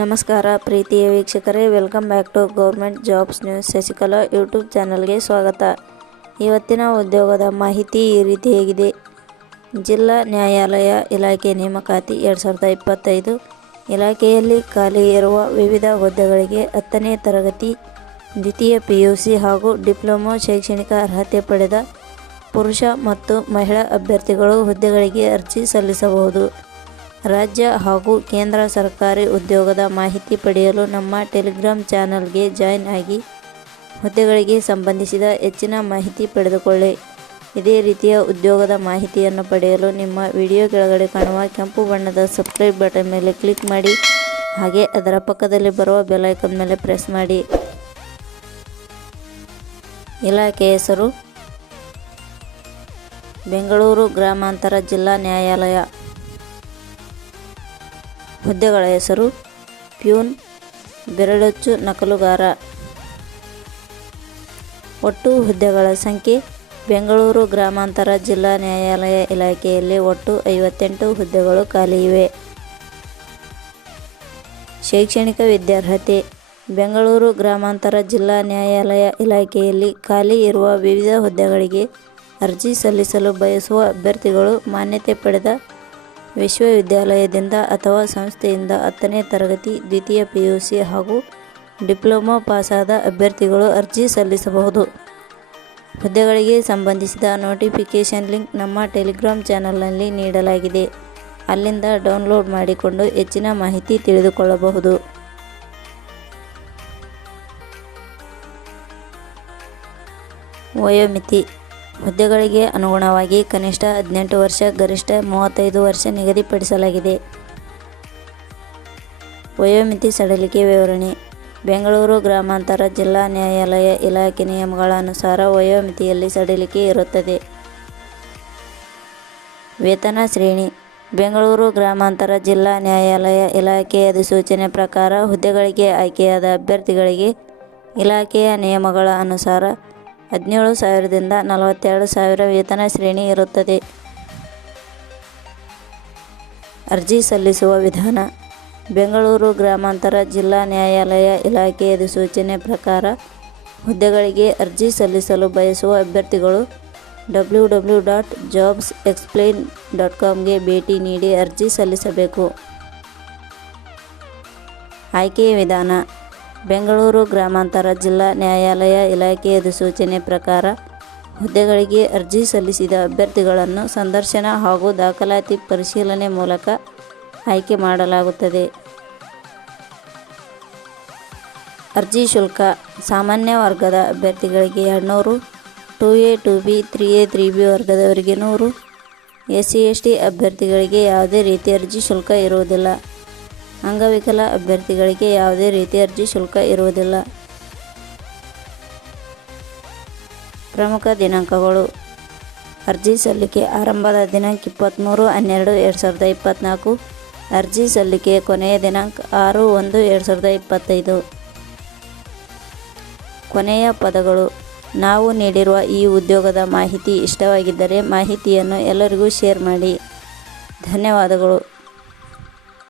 ನಮಸ್ಕಾರ ಪ್ರೀತಿಯ ವೀಕ್ಷಕರೇ, welcome back to government jobs news. Shashikala YouTube ಚಾನಲ್ಗೆ ಸ್ವಾಗತ. ಇವತ್ತಿನ ಉದ್ಯೋಗದ ಮಾಹಿತಿ ಈ ರೀತಿಯಾಗಿದೆ ಜಿಲ್ಲಾ ನ್ಯಾಯಾಲಯ ಇಲಾಖೆ ನೇಮಕಾತಿ ಎರಡು ಸಾವಿರದ ಇಪ್ಪತ್ತೈದು ಇಲಾಖೆಯಲ್ಲಿ ಖಾಲಿ ಇರುವ ವಿವಿಧ ಹುದ್ದೆಗಳಿಗೆ ಹತ್ತನೇ ತರಗತಿ, ದ್ವಿತೀಯ ಪಿ ಯು ಸಿ ಹಾಗೂ ಡಿಪ್ಲೊಮೊ ಶೈಕ್ಷಣಿಕ ಅರ್ಹತೆ ಪಡೆದ ಪುರುಷ ಮತ್ತು ಮಹಿಳಾ ಅಭ್ಯರ್ಥಿಗಳು ಹುದ್ದೆಗಳಿಗೆ ಅರ್ಜಿ ಸಲ್ಲಿಸಬಹುದು. ರಾಜ್ಯ ಹಾಗೂ ಕೇಂದ್ರ ಸರ್ಕಾರಿ ಉದ್ಯೋಗದ ಮಾಹಿತಿ ಪಡೆಯಲು ನಮ್ಮ ಟೆಲಿಗ್ರಾಮ್ ಚಾನಲ್ಗೆ ಜಾಯ್ನ್ ಆಗಿ ಹುದ್ದೆಗಳಿಗೆ ಸಂಬಂಧಿಸಿದ ಹೆಚ್ಚಿನ ಮಾಹಿತಿ ಪಡೆದುಕೊಳ್ಳಿ. ಇದೇ ರೀತಿಯ ಉದ್ಯೋಗದ ಮಾಹಿತಿಯನ್ನು ಪಡೆಯಲು ನಿಮ್ಮ ವಿಡಿಯೋ ಕೆಳಗಡೆ ಕಾಣುವ ಕೆಂಪು ಬಣ್ಣದ ಸಬ್ಸ್ಕ್ರೈಬ್ ಬಟನ್ ಮೇಲೆ ಕ್ಲಿಕ್ ಮಾಡಿ, ಹಾಗೆ ಅದರ ಪಕ್ಕದಲ್ಲಿ ಬರುವ ಬೆಲೈಕನ್ ಮೇಲೆ ಪ್ರೆಸ್ ಮಾಡಿ. ಇಲಾಖೆ ಹೆಸರು, ಬೆಂಗಳೂರು ಗ್ರಾಮಾಂತರ ಜಿಲ್ಲಾ ನ್ಯಾಯಾಲಯ. ಹುದ್ದೆಗಳ ಹೆಸರು ಪ್ಯೂನ್ ಬೆರಳಚ್ಚು ನಕಲುಗಾರ. ಒಟ್ಟು ಹುದ್ದೆಗಳ ಸಂಖ್ಯೆ ಬೆಂಗಳೂರು ಗ್ರಾಮಾಂತರ ಜಿಲ್ಲಾ ನ್ಯಾಯಾಲಯ ಇಲಾಖೆಯಲ್ಲಿ ಒಟ್ಟು ಐವತ್ತೆಂಟು ಹುದ್ದೆಗಳು ಖಾಲಿ ಇವೆ. ಶೈಕ್ಷಣಿಕ ವಿದ್ಯಾರ್ಹತೆ ಬೆಂಗಳೂರು ಗ್ರಾಮಾಂತರ ಜಿಲ್ಲಾ ನ್ಯಾಯಾಲಯ ಇಲಾಖೆಯಲ್ಲಿ ಖಾಲಿ ಇರುವ ವಿವಿಧ ಹುದ್ದೆಗಳಿಗೆ ಅರ್ಜಿ ಸಲ್ಲಿಸಲು ಬಯಸುವ ಅಭ್ಯರ್ಥಿಗಳು ಮಾನ್ಯತೆ ಪಡೆದ ವಿಶ್ವವಿದ್ಯಾಲಯದಿಂದ ಅಥವಾ ಸಂಸ್ಥೆಯಿಂದ ಹತ್ತನೇ ತರಗತಿ, ದ್ವಿತೀಯ ಪಿ ಯು ಸಿ ಹಾಗೂ ಡಿಪ್ಲೊಮಾ ಪಾಸಾದ ಅಭ್ಯರ್ಥಿಗಳು ಅರ್ಜಿ ಸಲ್ಲಿಸಬಹುದು. ಹುದ್ದೆಗಳಿಗೆ ಸಂಬಂಧಿಸಿದ ನೋಟಿಫಿಕೇಷನ್ ಲಿಂಕ್ ನಮ್ಮ ಟೆಲಿಗ್ರಾಮ್ ಚಾನಲ್ನಲ್ಲಿ ನೀಡಲಾಗಿದೆ. ಅಲ್ಲಿಂದ ಡೌನ್ಲೋಡ್ ಮಾಡಿಕೊಂಡು ಹೆಚ್ಚಿನ ಮಾಹಿತಿ ತಿಳಿದುಕೊಳ್ಳಬಹುದು. ವಯೋಮಿತಿ ಹುದ್ದೆಗಳಿಗೆ ಅನುಗುಣವಾಗಿ ಕನಿಷ್ಠ ಹದಿನೆಂಟು ವರ್ಷ, ಗರಿಷ್ಠ ಮೂವತ್ತೈದು ವರ್ಷ ನಿಗದಿಪಡಿಸಲಾಗಿದೆ. ವಯೋಮಿತಿ ಸಡಿಲಿಕೆ ವಿವರಣೆ. ಬೆಂಗಳೂರು ಗ್ರಾಮಾಂತರ ಜಿಲ್ಲಾ ನ್ಯಾಯಾಲಯ ಇಲಾಖೆ ನಿಯಮಗಳ ಅನುಸಾರ ವಯೋಮಿತಿಯಲ್ಲಿ ಸಡಿಲಿಕೆ ಇರುತ್ತದೆ. ವೇತನ ಶ್ರೇಣಿ. ಬೆಂಗಳೂರು ಗ್ರಾಮಾಂತರ ಜಿಲ್ಲಾ ನ್ಯಾಯಾಲಯ ಇಲಾಖೆಯ ಅಧಿಸೂಚನೆ ಪ್ರಕಾರ ಹುದ್ದೆಗಳಿಗೆ ಆಯ್ಕೆಯಾದ ಅಭ್ಯರ್ಥಿಗಳಿಗೆ ಇಲಾಖೆಯ ನಿಯಮಗಳ ಅನುಸಾರ ಹದಿನೇಳು ಸಾವಿರದಿಂದ ನಲವತ್ತೆರಡು ಸಾವಿರ ವೇತನ ಶ್ರೇಣಿ ಇರುತ್ತದೆ. ಅರ್ಜಿ ಸಲ್ಲಿಸುವ ವಿಧಾನ. ಬೆಂಗಳೂರು ಗ್ರಾಮಾಂತರ ಜಿಲ್ಲಾ ನ್ಯಾಯಾಲಯ ಇಲಾಖೆ ಅಧಿಸೂಚನೆ ಪ್ರಕಾರ ಹುದ್ದೆಗಳಿಗೆ ಅರ್ಜಿ ಸಲ್ಲಿಸಲು ಬಯಸುವ ಅಭ್ಯರ್ಥಿಗಳು W W dot jobs explain dot ಕಾಮ್ಗೆ ಭೇಟಿ ನೀಡಿ ಅರ್ಜಿ ಸಲ್ಲಿಸಬೇಕು. ಆಯ್ಕೆಯ ವಿಧಾನ. ಬೆಂಗಳೂರು ಗ್ರಾಮಾಂತರ ಜಿಲ್ಲಾ ನ್ಯಾಯಾಲಯ ಇಲಾಖೆ ಅಧಿಸೂಚನೆ ಪ್ರಕಾರ ಹುದ್ದೆಗಳಿಗೆ ಅರ್ಜಿ ಸಲ್ಲಿಸಿದ ಅಭ್ಯರ್ಥಿಗಳನ್ನು ಸಂದರ್ಶನ ಹಾಗೂ ದಾಖಲಾತಿ ಪರಿಶೀಲನೆ ಮೂಲಕ ಆಯ್ಕೆ ಮಾಡಲಾಗುತ್ತದೆ. ಅರ್ಜಿ ಶುಲ್ಕ ಸಾಮಾನ್ಯ ವರ್ಗದ ಅಭ್ಯರ್ಥಿಗಳಿಗೆ ಎರಡುನೂರು two A, two B, three A, three B ವರ್ಗದವರಿಗೆ ನೂರು ಎಸ್ ಸಿ ಎಸ್ ಟಿ ಅಭ್ಯರ್ಥಿಗಳಿಗೆ ಯಾವುದೇ ರೀತಿ ಅರ್ಜಿ ಶುಲ್ಕ ಇರುವುದಿಲ್ಲ. ಅಂಗವಿಕಲ ಅಭ್ಯರ್ಥಿಗಳಿಗೆ ಯಾವುದೇ ರೀತಿ ಅರ್ಜಿ ಶುಲ್ಕ ಇರುವುದಿಲ್ಲ. ಪ್ರಮುಖ ದಿನಾಂಕಗಳು. ಅರ್ಜಿ ಸಲ್ಲಿಕೆ ಆರಂಭದ ದಿನಾಂಕ ಇಪ್ಪತ್ತ್ಮೂರು ಹನ್ನೆರಡು, ಎರಡು ಸಾವಿರದ ಇಪ್ಪತ್ತ್ನಾಲ್ಕು ಅರ್ಜಿ ಸಲ್ಲಿಕೆ ಕೊನೆಯ ದಿನಾಂಕ ಆರು, ಒಂದು, ಎರಡು ಸಾವಿರದ ಇಪ್ಪತ್ತೈದು. ಕೊನೆಯ ಪದಗಳು. ನಾವು ನೀಡಿರುವ ಈ ಉದ್ಯೋಗದ ಮಾಹಿತಿ ಇಷ್ಟವಾಗಿದ್ದರೆ ಮಾಹಿತಿಯನ್ನು ಎಲ್ಲರಿಗೂ ಶೇರ್ ಮಾಡಿ. ಧನ್ಯವಾದಗಳು.